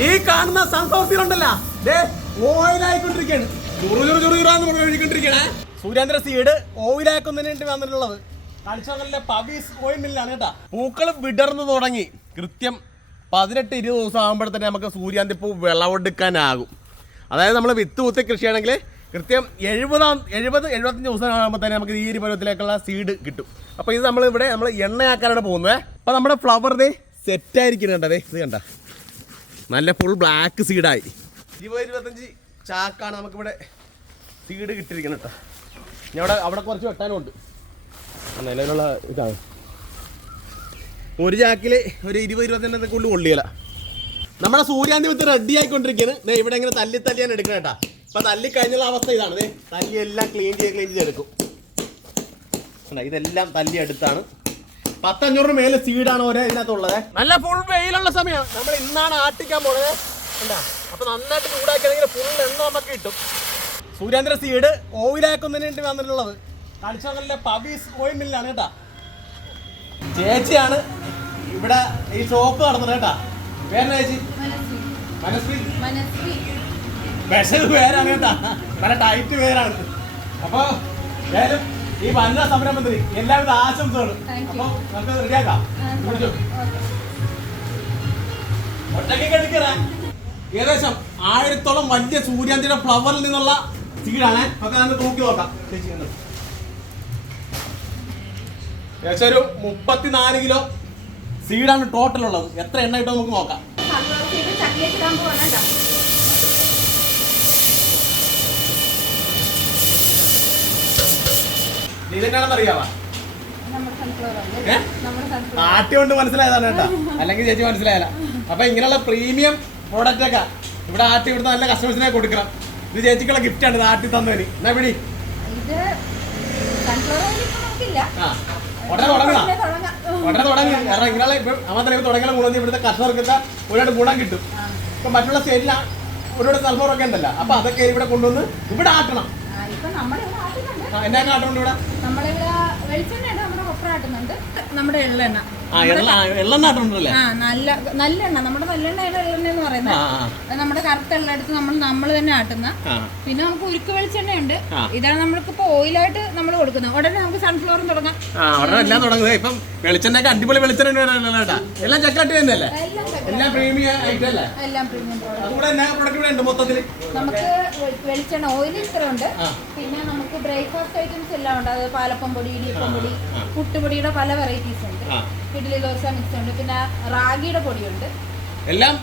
ഈ കാണുന്ന സൺഫ്ലവർ ഉണ്ടല്ലോ ഓയിലായിക്കൊണ്ടിരിക്കുകയാണ് സൂര്യാന്തര സീഡ് ഓയിലാക്കുന്നതിന് വേണ്ടി വന്നിട്ടുള്ളത്. തളിച്ചോക്കലിലെ പവീസ് ഓയിൽ മില്ലാണ് കേട്ടാ. പൂക്കൾ വിടർന്നു തുടങ്ങി. കൃത്യം പതിനെട്ട് ഇരുപത് ദിവസം ആകുമ്പോഴത്തേന് നമുക്ക് സൂര്യാന്തി പൂ വിളവെടുക്കാനാകും. അതായത് നമ്മൾ വിത്ത് കുത്തി കൃഷിയാണെങ്കിൽ കൃത്യം എഴുപതാം എഴുപത് എഴുപത്തഞ്ച് ദിവസം ആകുമ്പോൾ തന്നെ നമുക്ക് ഈ ഒരു പരുവത്തിലേക്കുള്ള സീഡ് കിട്ടും. അപ്പോൾ ഇത് നമ്മൾ ഇവിടെ നമ്മൾ എണ്ണയാക്കാനാണ് പോകുന്നത്. അപ്പോൾ നമ്മുടെ ഫ്ലവർ ദേ സെറ്റായിരിക്കുന്നുണ്ട് ഇത് കണ്ട. നല്ല ഫുൾ ബ്ലാക്ക് സീഡായി ഇരുപത് ഇരുപത്തഞ്ച് ചാക്കാണ് നമുക്കിവിടെ സീഡ് കിട്ടിയിരിക്കുന്നത് കേട്ടോ. ഞാൻ അവിടെ അവിടെ കുറച്ച് വെട്ടാനും ഉണ്ട്. നിലവിലുള്ള ഇതാണ്. ഒരു ചാക്കിൽ ഒരു ഇരുപത് ഇരുപത്തിനൊക്കെ കൊണ്ട് കൊള്ളിയല. നമ്മുടെ സൂര്യാന്തി വിത്ത് റെഡി ആയിക്കൊണ്ടിരിക്കുകയാണ് ദേ ഇവിടെ ഇങ്ങനെ തല്ലി തല്ലിയാണ് എടുക്കണം കേട്ടാ. ഇപ്പൊ തല്ലി കഴിഞ്ഞുള്ള അവസ്ഥ ഇതാണ്. ദേ തല്ലി എല്ലാം ക്ലീൻ ചെയ്ത് ക്ലീൻ ചെയ്തെടുക്കും ഇതെല്ലാം തല്ലി എടുത്താണ് പത്തഞ്ഞൂറിന് മേലെ സീഡാണ് ഓരോ ഇതിനകത്തുള്ളത്? നല്ല ഫുൾ വെയിലുള്ള സമയം നമ്മൾ ഇന്നാണ് ആട്ടിക്കാൻ പോണത്. എന്താ അപ്പൊ നന്നായിട്ട് ചൂടാക്കിയാണെങ്കിൽ ഫുൾ എണ്ണ നമുക്ക് കിട്ടും. സൂര്യാന്തര സീഡ് ഓയിലാക്കുന്നതിന് വേണ്ടി വന്നിട്ടുള്ളത്. തളിച്ചോക്കലിലെ പബീസ് ഓയിൽ മില്ലാണ് കേട്ടാ. ചേച്ചിയാണ് ഇവിടെ ഈ ഷോപ്പ് നടന്നത് കേട്ടാ. പേരെന്നാ ചേച്ചി? മനസ്വി. മനസ്സിൽ വിഷത് പേരാണ് കേട്ടാ. നല്ല ടൈറ്റ് പേരാണ്. അപ്പൊ ഏതായാലും ഈ വന്ന സമരമന്ത്രി എല്ലാവിധ ആശംസകളും. അപ്പൊ നമുക്ക് റെഡിയാക്കാം. ഒറ്റയ്ക്ക് കെടുക്കറ. ഏകദേശം ആയിരത്തോളം വലിയ സൂര്യാന്തിയുടെ ഫ്ലവറിൽ നിന്നുള്ള സീഡാണ്. നമുക്ക് അതിന് തൂക്കി നോക്കാം. ചേച്ചി. ഏകദേശം ഒരു മുപ്പത്തിനാല് കിലോ സീഡാണ് ടോട്ടൽ ഉള്ളത്. എത്ര എണ്ണ കിട്ടും നമുക്ക് നോക്കാം. അറിയാവാ ആട്ടി കൊണ്ട് മനസ്സിലായതാണ് കേട്ടോ. അല്ലെങ്കിൽ ചേച്ചി മനസ്സിലായല്ല. അപ്പൊ ഇങ്ങനെയുള്ള പ്രീമിയം പ്രോഡക്റ്റ് ഒക്കെ ഇവിടെ ആട്ടി ഇവിടുത്തെ നല്ല കസ്റ്റമേഴ്സിനെ കൊടുക്കണം. ഇത് ചേച്ചിക്കുള്ള ഗിഫ്റ്റ് ആണ് ഇത് ആട്ടി തന്നതിന്. എന്നാ പിടി? ഉടനെ തുടങ്ങണം. ഉടനെ കാരണം അമ്മ തന്നെ ഗുണം ഇവിടുത്തെ കർഷകർക്കൊക്കെ ഒരുപാട് ഗുണം കിട്ടും. ഇപ്പൊ മറ്റുള്ള സ്റ്റേറ്റിൽ ഒരുപാട് സൽഫറൊക്കെ ഉണ്ടല്ലോ. അപ്പൊ അതൊക്കെ ഇവിടെ കൊണ്ടുവന്ന് ഇവിടെ ആട്ടണം. നമ്മുടെ ഇവിടെ വെളിച്ചെണ്ണ നമ്മുടെ കൊപ്ര ആട്ടുന്നുണ്ട്. നമ്മുടെ എള്ളെണ്ണ. ആ നല്ല നല്ലെണ്ണ. നമ്മുടെ നല്ലെണ്ണയുടെ എള്ളെണ്ണ എന്ന് പറയുന്നത് നമ്മുടെ കറുത്ത എണ്ണ എടുത്ത് നമ്മൾ നമ്മൾ തന്നെ ആട്ടുന്ന. പിന്നെ നമുക്ക് ഉരുക്ക് വെളിച്ചെണ്ണ ഉണ്ട് ഇതാണ് നമ്മൾക്കിപ്പോ ഓയിലായിട്ട് നമ്മൾ കൊടുക്കുന്നത് ഉടനെ നമുക്ക് സൺഫ്ലവറും തുടങ്ങാം. ഉടനെ എല്ലാം തുടങ്ങുന്നത് ഇപ്പം വെളിച്ചെണ്ണ അടിപൊളി വെളിച്ചെണ്ണ എല്ലാം ചക്കാട്ടി തന്നെയല്ലേ? എല്ലാം പ്രീമിയം അല്ലേ എല്ലാം പ്രീമിയം പ്രോഡക്റ്റ് മൊത്തത്തിൽ നമുക്ക് വെളിച്ചെണ്ണ ഓയിൽ ഇത്ര ഉണ്ട്. പിന്നെ നമുക്ക് ബ്രേക്ക്ഫാസ്റ്റ് ഐറ്റംസ് എല്ലാം ഉണ്ട്. അത് പാലപ്പം പൊടി ഇടിയപ്പം പൊടി. പുട്ടുപൊടിയുടെ പല വെറൈറ്റീസ് ഉണ്ട്. ഇഡ്ഡലി ദോശ മിക്സ് ഉണ്ട്. പിന്നെ റാഗിയുടെ പൊടിയുണ്ട്. എല്ലാം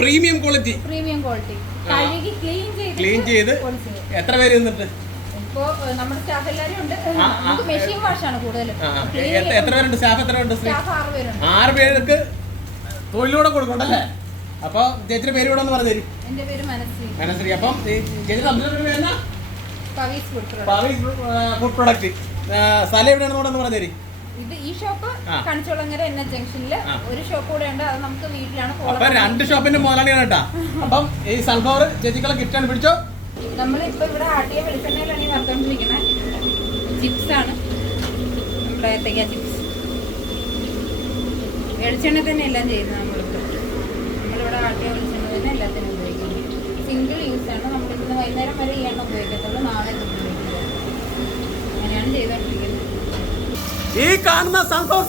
പ്രീമിയം ക്വാളിറ്റി പ്രീമിയം ക്വാളിറ്റി കഴുകി ക്ലീൻ ചെയ്ത് ക്ലീൻ ചെയ്ത്. എത്ര പേര് നിന്നിട്ട്? ഇപ്പോ നമ്മുടെ സ്റ്റാഫ് ഉണ്ട്. നമുക്ക് മെഷീൻ വാഷാണ് കൂടുതലും. എത്ര- പേരുണ്ട്? സ്റ്റാഫ് എത്ര പേരുണ്ട്? ആറ് പേർക്ക് തൊഴിലൂടെ കൊടുക്കണ്ടല്ലേ? അപ്പൊ ചേച്ചിയുടെ പേര് ഇവിടെ പറഞ്ഞു തരും? എന്റെ പേര് മനസ്സിൽ മനസ്സിലായി അപ്പം ചേച്ചി പവീസ് ഫുഡ് പ്രൊഡക്റ്റ് സ്ഥലം എവിടെയാണെന്ന് പറഞ്ഞു തരും. ഇത് ഈ ഷോപ്പ്. എന്ന ജംഗ്ഷനിൽ ഒരു ഷോപ്പ് കൂടെ ഉണ്ട്. അത് നമുക്ക് വീട്ടിലാണ് അപ്പൊ രണ്ട് ഷോപ്പിന്റെ മുതലാളിയാണ് കേട്ടാ. അപ്പം ഈ സൺഫ്ലവർ ചേച്ചിക്കുള്ള ഗിഫ്റ്റ് ആണ്. പിടിച്ചോ. നമ്മളിപ്പോ ഇവിടെ ആട്ടിയ വെളിച്ചെണ്ണയിലാണ് ഈ ചിപ്സ് ആണ്. നമ്മുടെ ചിപ്സ് വെളിച്ചെണ്ണ തന്നെ എല്ലാം ചെയ്യുന്നത് നമ്മളിപ്പോ. നമ്മളിവിടെ ആട്ടിയ വെളിച്ചെണ്ണ തന്നെ എല്ലാത്തിനും ഉപയോഗിക്കുന്നത് സിംഗിൾ യൂസ് ആണ്. നമ്മൾ ഇന്ന് വൈകുന്നേരം വരെ ഈ എണ്ണ ഉപയോഗിക്കത്തുള്ളൂ. നാളെ ഇത് ഉപയോഗിക്കില്ല. അങ്ങനെയാണ് ചെയ്തോണ്ടിരിക്കുന്നത് ഈ കാണുന്ന സൺഫ്ലവർ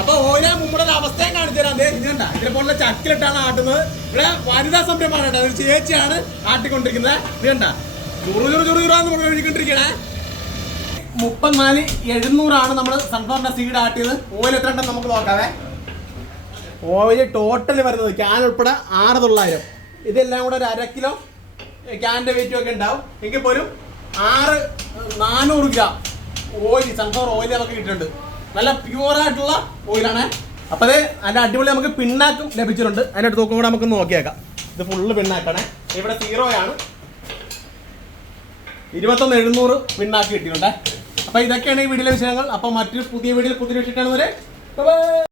അപ്പൊ ഓയിലാ മുമ്പുടെ അവസ്ഥയും കാണിച്ചു തരാം. ദേ ഇത് കണ്ട ഇതിനെ പോലുള്ള ചക്കിലിട്ടാണ് ആട്ടുന്നത്. ഇവിടെ വനിതാ സംരംഭമാണ് കേട്ടോ. ഒരു ചേച്ചിയാണ് ആട്ടിക്കൊണ്ടിരിക്കുന്നത്. ഇത് കണ്ട ചുറു ചുറു ചുറു ചുറാന്ന് പറഞ്ഞ് ഒഴുകിക്കൊണ്ടിരിക്കണേ മുപ്പത്തിനാല് എഴുന്നൂറാണ് നമ്മൾ സൺഫ്ലവറിന്റെ സീഡ് ആട്ടിയത്. ഓയിൽ എത്ര ഉണ്ടെന്ന് നമുക്ക് നോക്കാവേ. ഓയിൽ ടോട്ടൽ വരുന്നത് ക്യാൻ ഉൾപ്പെടെ ആറ് തൊള്ളായിരം ഇതെല്ലാം കൂടെ ഒരു അര കിലോ ക്യാന്റെ വെയിറ്റും ഒക്കെ ഉണ്ടാവും. എങ്കിൽ പോലും ആറ് നാനൂറ് ഗ്രാം ഓയിൽ സൺഫ്ലവർ ഓയിൽ നമുക്ക് കിട്ടുന്നുണ്ട് നല്ല പ്യുവറായിട്ടുള്ള ഓയിലാണ് അപ്പോൾ അത് അതിന്റെ അടിപൊളി നമുക്ക് പിണ്ണാക്കും ലഭിച്ചിട്ടുണ്ട്. അതിന്റെ അടുത്ത് നോക്കും കൂടെ നമുക്ക് നോക്കിയേക്കാം. ഇത് ഫുള്ള് പിണ്ണാക്കണേ. ഇവിടെ സീറോ ആണ്. ഇരുപത്തൊന്ന് എഴുന്നൂറ് പിണ്ണാക്കി കിട്ടിയിട്ടുണ്ട്. അപ്പോൾ ഇതൊക്കെയാണ് ഈ വീഡിയോയിലെ വിഷയങ്ങൾ അപ്പോൾ മറ്റൊരു പുതിയ വീഡിയോയിൽ പുതിയ വിഷയമാണ് വരെ ബൈ